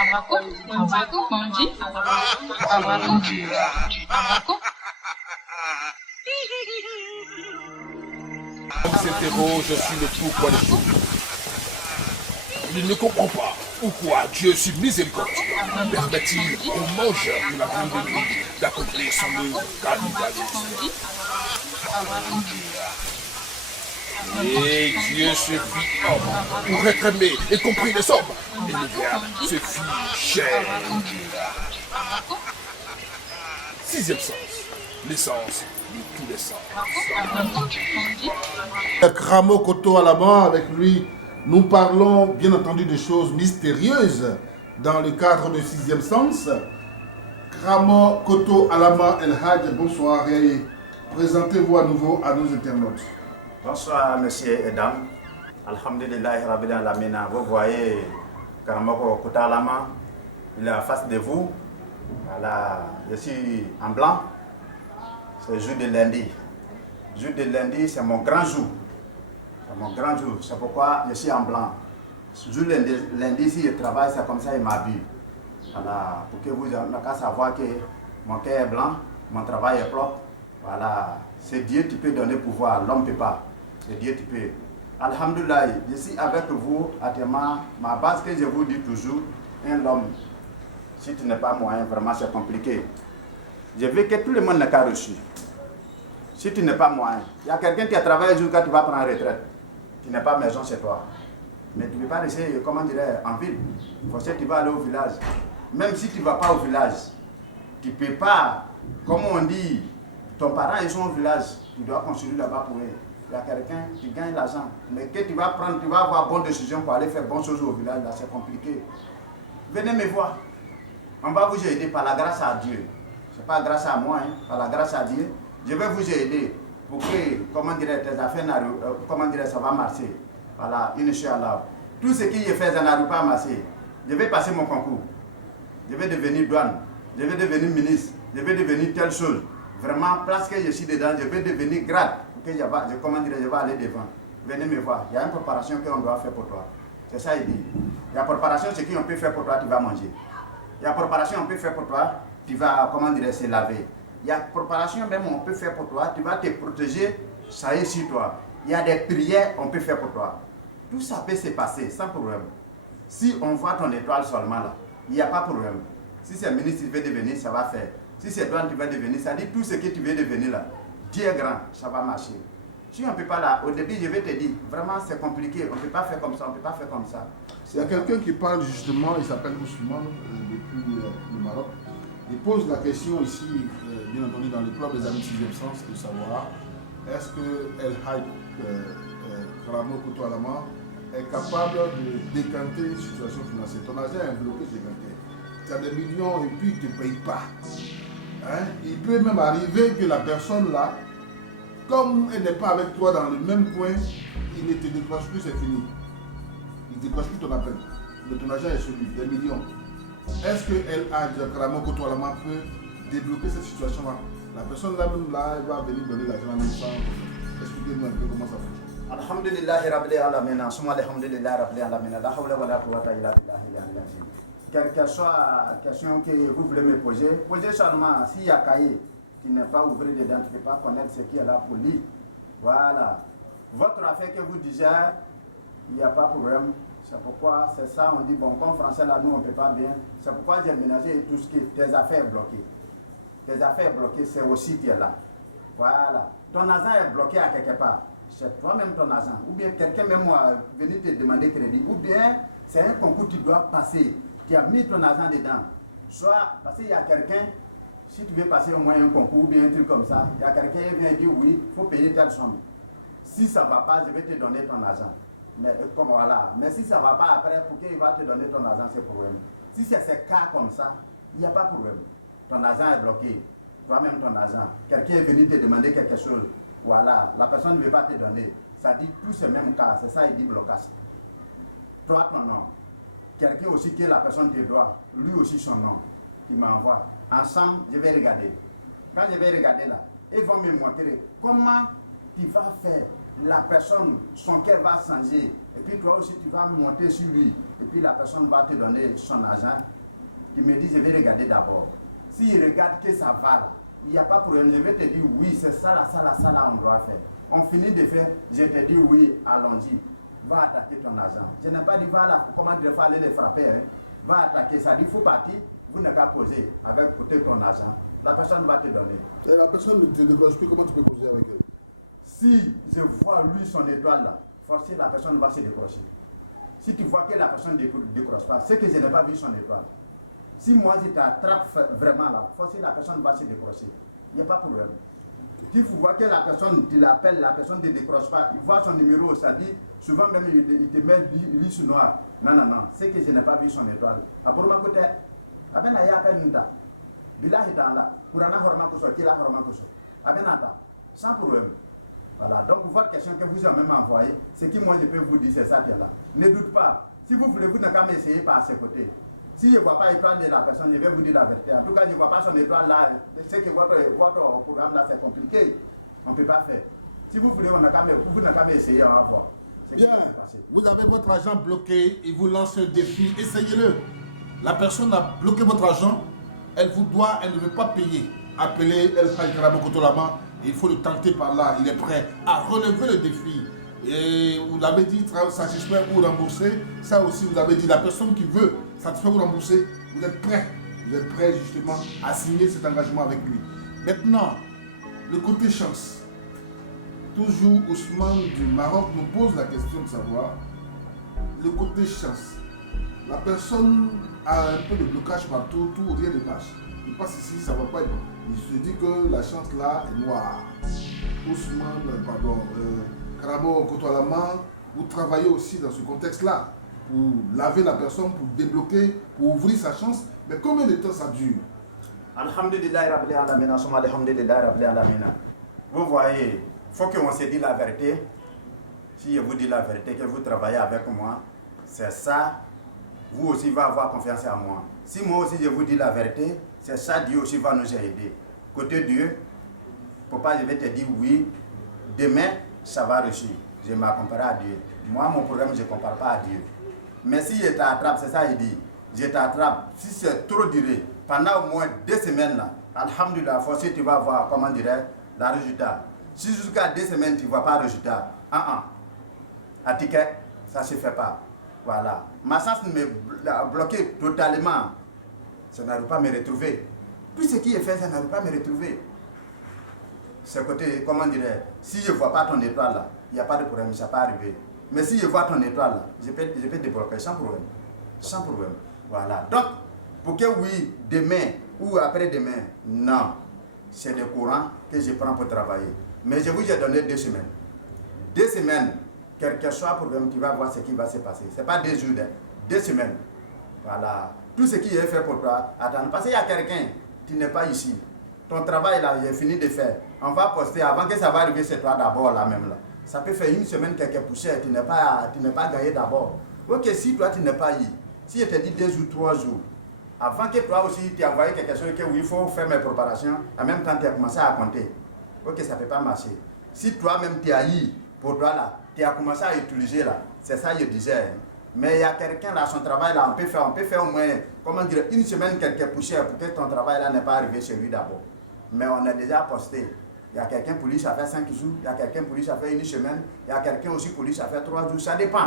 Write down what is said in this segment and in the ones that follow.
Je suis le tout poilu. Il ne comprend pas pourquoi Dieu suis miséricordieux permet-il aux mangeurs de la vie de Dieu d'accomplir son œuvre caritative. Et Dieu se fit homme pour être aimé et compris les hommes. Et le Verbe se fit chair. Sixième sens, l'essence de tous les sens. Kramo Koto Alama, avec lui, nous parlons bien entendu de choses mystérieuses dans le cadre du sixième sens. Kramo Koto Alama El Hadj, bonsoir et présentez-vous à nouveau à nos internautes. Bonsoir monsieur et dames. Alhamdulillah Rabbil Alamin. Vous voyez Kramo Koto Alama, il est en face de vous. Voilà, je suis en blanc. C'est le jour de lundi. Le jour de lundi, c'est mon grand jour. Mon grand jour, c'est pourquoi je suis en blanc. Ce jour lundi, si je travaille, c'est comme ça, il m'habille. Voilà, pour que vous n'ayez qu'à savoir que mon cœur est blanc, mon travail est propre. Voilà, c'est Dieu qui peut donner pouvoir, l'homme ne peut pas. C'est Dieu qui peut. Alhamdulillah, je suis avec vous, actuellement, ma base que je vous dis toujours, un homme, si tu n'es pas moyen, vraiment c'est compliqué. Je veux que tout le monde n'ait qu'à reçu. Si tu n'es pas moyen, il y a quelqu'un qui a travaillé jusqu'à tu vas prendre retraite. Tu n'es pas maison chez toi. Mais tu ne peux pas rester, comment dirais en ville. Il faut que tu vas aller au village. Même si tu ne vas pas au village, tu ne peux pas, comme on dit, ton parent ils sont au village, tu dois construire là-bas pour eux. Il y a quelqu'un qui gagne l'argent. Mais que tu vas prendre, tu vas avoir bonne décision pour aller faire bonne chose au village, là c'est compliqué. Venez me voir. On va vous aider par la grâce à Dieu. Ce n'est pas grâce à moi, hein, par la grâce à Dieu. Je vais vous aider pour que, comment dirais tes affaires comment dirais ça va marcher. Voilà, Inch'Allah. Tout ce qui est fait, ça n'arrive pas à marcher. Je vais passer mon concours. Je vais devenir douane. Je vais devenir ministre. Je vais devenir telle chose. Vraiment, parce que je suis dedans, je vais devenir grade. Que comment dirais je vais aller devant. Venez me voir. Il y a une préparation qu'on doit faire pour toi. C'est ça, il dit. Il y a une préparation, ce qu'on peut faire pour toi, tu vas manger. Il y a une préparation qu'on peut faire pour toi, tu vas, comment dirais se laver. Il y a une préparation même on peut faire pour toi, tu vas te protéger, ça y est sur toi. Il y a des prières qu'on peut faire pour toi. Tout ça peut se passer sans problème. Si on voit ton étoile seulement là, il n'y a pas de problème. Si c'est ministre, tu veux devenir, ça va faire. Si c'est douane, tu vas devenir, ça dit tout ce que tu veux devenir là. Dieu est grand, ça va marcher. Si on ne peut pas là, au début je vais te dire, vraiment c'est compliqué, on ne peut pas faire comme ça, on ne peut pas faire comme ça. Il y a quelqu'un qui parle justement, il s'appelle Ousmane, depuis le Maroc. Il pose la question ici, bien entendu dans le club des amis 6e sens, de savoir est-ce que El Hadj Kramo Koto Alama est capable de décanter une situation financière. Ton argent est bloqué, tu as des millions et puis tu ne payes pas. Hein? Il peut même arriver que la personne là, comme elle n'est pas avec toi dans le même coin, il ne te décroche plus, c'est fini. Il ne décroche plus ton appel. Mais ton argent est celui des millions. Est-ce que El Hadj Kramo Koto Alama peut débloquer cette situation-là? La personne là-même là, elle va venir donner l'argent en même temps. Expliquez-nous un peu comment ça fonctionne. Alhamdulillah Rabbil Alamin, summa alhamdulillah Rabbil Alamin, la hawla wa la quwwata illa billah. Quelle que soit la question que vous voulez me poser, posez seulement. S'il y a cahier qui n'est pas ouvert dedans, tu ne peux pas connaître ce qui est là pour lire. Voilà. Votre affaire que vous disiez, il n'y a pas de problème. C'est pourquoi, c'est ça, on dit, bon, comme français là, nous on ne peut pas bien. C'est pourquoi j'ai ménagé tout ce qui est tes affaires bloquées. Tes affaires bloquées, c'est aussi qui est là. Voilà. Ton argent est bloqué à quelque part. C'est toi-même ton argent. Ou bien quelqu'un même moi venir te demander crédit. Ou bien c'est un concours que tu dois passer. Tu as mis ton argent dedans. Soit parce qu'il y a quelqu'un, si tu veux passer au moins un concours ou bien un truc comme ça, il y a quelqu'un qui vient dire oui, il faut payer telle somme. Si ça ne va pas, je vais te donner ton argent. Mais comme voilà. Mais si ça ne va pas après, pour qu'il va te donner ton argent, c'est problème. Si c'est ces cas comme ça, il n'y a pas de problème. Ton argent est bloqué. Toi-même ton argent. Quelqu'un est venu te demander quelque chose. Voilà, la personne ne veut pas te donner. Ça dit tous ces mêmes cas, c'est ça il dit blocage. Toi, ton nom. Quelqu'un aussi que la personne te doit, lui aussi son nom, qui m'envoie. Ensemble, je vais regarder. Quand je vais regarder là, ils vont me montrer comment tu vas faire. La personne, son cœur va changer. Et puis toi aussi, tu vas monter sur lui. et puis la personne va te donner son argent, tu me dis, je vais regarder d'abord. S'il regarde que ça va là, il n'y a pas de problème, je vais te dire, oui, c'est ça là, on doit faire. On finit de faire, je te dis, oui, allons-y, va attaquer ton argent. Je n'ai pas dit, va là, comment il faut aller les frapper, hein. Va attaquer, ça dit, il faut partir, vous n'avez qu'à causer avec peut-être ton argent. La personne va te donner. Et la personne ne te décroche plus, comment tu peux causer avec elle? Si je vois lui son étoile là, forcément la personne va se décrocher. Si tu vois que la personne ne décroche pas, c'est que je n'ai pas vu son étoile. Si moi je t'attrape vraiment là, forcément la personne va se décrocher. Il n'y a pas de problème. Si vous voyez que la personne, tu l'appelles, la personne ne décroche pas, il voit son numéro, ça dit, souvent même il te met lisse noir. Non, c'est que je n'ai pas vu son étoile. Après ma côté, après la yappelle nita. Bila hitan là, pour un horma koso, qui la horma koso. Après nata, sans problème. Voilà, donc votre question que vous avez même envoyée, ce que moi je peux vous dire, c'est ça qui est là. Ne doute pas. Si vous voulez, vous n'avez qu'à m'essayer par ses côtés. Si je ne vois pas l'étoile de la personne, je vais vous dire la vérité. En tout cas, je ne vois pas son étoile là. C'est que votre programme là, c'est compliqué. On ne peut pas faire. Si vous voulez, vous n'avez qu'à m'essayer, on va voir. Bien, vous avez votre argent bloqué, il vous lance un défi, essayez-le. La personne a bloqué votre argent, elle vous doit, elle ne veut pas payer. Appelez El Hadj Karamo Kotolama, il faut le tenter par là, il est prêt à relever le défi. Et vous l'avez dit, satisfaire ou rembourser, ça aussi vous avez dit, la personne qui veut satisfaire ou rembourser, vous êtes prêt justement à signer cet engagement avec lui. Maintenant, le côté chance. Toujours Ousmane du Maroc nous pose la question de savoir le côté chance. La personne a un peu de blocage partout, tout rien ne marche. Il passe ici, ça ne va pas être. Il se dit que la chance là est noire. Karamo Kotolama, vous travaillez aussi dans ce contexte-là pour laver la personne, pour débloquer, pour ouvrir sa chance. Mais combien de temps ça dure? Alhamdulillah Rabbil Alamina, alhamdulillah Rabbil Alamina. Vous voyez, il faut qu'on se dise la vérité. Si je vous dis la vérité, que vous travaillez avec moi, c'est ça, vous aussi va avoir confiance en moi. Si moi aussi je vous dis la vérité, c'est ça, Dieu aussi va nous aider. Côté Dieu, papa, je vais te dire oui, demain, ça va réussir. Je m'accompagnerai à Dieu. Moi, mon problème, je ne compare pas à Dieu. Mais si je t'attrape, c'est ça, il dit, je t'attrape, si c'est trop duré, pendant au moins 2 semaines, là, alhamdulillah, forcément, tu vas voir, comment dirais le résultat. Si jusqu'à 2 semaines, tu ne vois pas le résultat, à ticket, ça ne se fait pas. Voilà. Ma chance me bloqué totalement. Ça n'arrive pas à me retrouver. Tout ce qui est fait, ça n'arrive pas à me retrouver. C'est côté, comment dirais si je ne vois pas ton étoile là, il n'y a pas de problème, ça ne peut pas arriver. Mais si je vois ton étoile là, je peux débloquer sans problème. Sans problème. Voilà. Donc, pour que oui, demain ou après-demain, non. C'est le courant que je prends pour travailler. Mais je vous ai donné 2 semaines. 2 semaines, quel que soit le problème, tu vas voir ce qui va se passer. Ce n'est pas 2 jours, 2 semaines. Voilà. Tout ce qui est fait pour toi, attends. Parce qu'il y a quelqu'un qui n'est pas ici. Ton travail là, j'ai fini de faire. On va poster avant que ça va arriver, c'est toi d'abord là même là. Ça peut faire 1 semaine, quelques poussières, tu n'es pas gagné d'abord. Ok, si toi tu n'es pas ici, si je te dis 2 ou 3 jours, avant que toi aussi tu aies envoyé quelque chose que oui, il faut faire mes préparations, en même temps tu as commencé à compter. Ok, ça ne peut pas marcher. Si toi-même tu as eu, pour toi là, tu as commencé à utiliser là, c'est ça que je disais. Mais il y a quelqu'un là, son travail là, on peut faire au moins, comment dire, 1 semaine, quelques poussières pour que ton travail là n'est pas arrivé chez lui d'abord. Mais on a déjà posté. Il y a quelqu'un pour lui, ça fait 5 jours, il y a quelqu'un pour lui, ça fait 1 semaine, il y a quelqu'un aussi pour lui, ça fait 3 jours, ça dépend.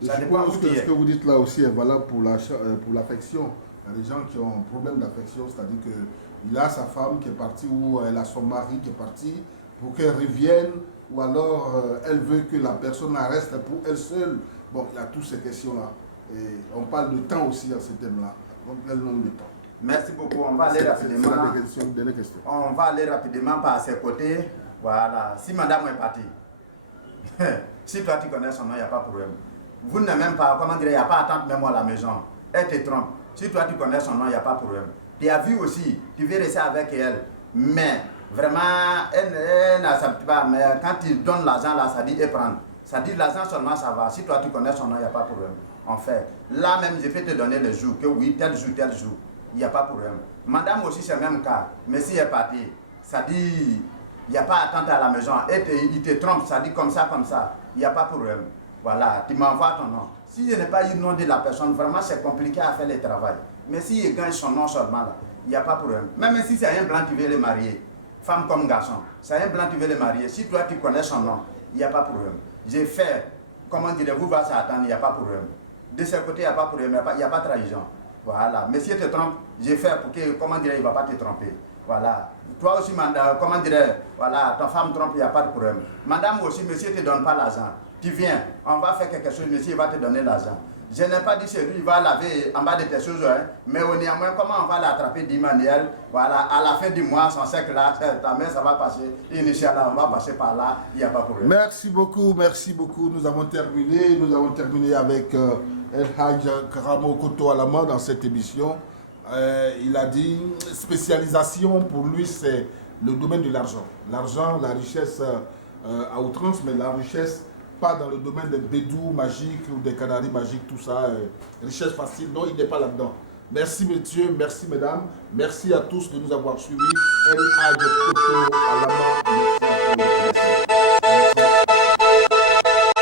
Et je pense que ce que vous dites là aussi est valable pour l'affection. Il y a des gens qui ont un problème d'affection, c'est-à-dire qu'il a sa femme qui est partie ou elle a son mari qui est parti pour qu'elle revienne, ou alors elle veut que la personne reste pour elle seule. Bon, il y a toutes ces questions-là. Et on parle de temps aussi à ce thème-là. Donc, elle n'a de temps. Merci beaucoup. On va aller rapidement. C'est la dernière question. On va aller rapidement par ses côtés. Voilà. Si madame est partie, si toi tu connais son nom, il n'y a pas de problème. Vous n'avez même pas, comment dire, il n'y a pas attente même à la maison. Elle te trompe. Si toi tu connais son nom, il n'y a pas de problème. Tu as vu aussi, tu veux rester avec elle. Mais vraiment, elle n'accepte pas. Mais quand tu donnes l'argent là, ça dit et prendre. Ça dit l'argent seulement, ça va. Si toi tu connais son nom, il n'y a pas de problème. En fait, là même, je vais te donner le jour, que oui, tel jour, il n'y a pas de problème. Madame aussi, c'est le même cas. Mais si elle est partie, ça dit, il n'y a pas attente à la maison. Et il te trompe, ça dit comme ça, il n'y a pas de problème. Voilà, tu m'envoies ton nom. Si je n'ai pas eu le nom de la personne, vraiment c'est compliqué à faire le travail. Mais s'il gagne son nom seulement là, il n'y a pas de problème. Même si c'est un blanc qui veut les marier, femme comme garçon, c'est un blanc qui veut les marier. Si toi tu connais son nom, il n'y a pas de problème. J'ai fait, comment direz-vous, va s'attendre, il n'y a pas de problème. De ce côté, il n'y a pas de problème, il n'y a pas de trahison. Voilà. Mais si tu te trompes, j'ai fait pour que, comment dire, il ne va pas te tromper. Voilà. Toi aussi, madame, comment dire, voilà, ta femme trompe, il n'y a pas de problème. Madame aussi, monsieur ne te donne pas l'argent. Tu viens, on va faire quelque chose, monsieur va te donner l'argent. Je n'ai pas dit que il va laver en bas de tes choses, hein, mais au néanmoins, comment on va l'attraper d'une manière, voilà, à la fin du mois, son cercle là, ta mère, ça va passer, initialement, on va passer par là, il n'y a pas de problème. Merci beaucoup. Nous avons terminé avec El Hadj Karamo Koto Alama dans cette émission. Il a dit, spécialisation pour lui, c'est le domaine de l'argent. L'argent, la richesse à outrance, mais la richesse pas dans le domaine des bédous magiques ou des canaris magiques, tout ça, richesse facile, non, il n'est pas là-dedans. Merci messieurs, merci mesdames, merci à tous de nous avoir suivis. El Hadj Koto Alama.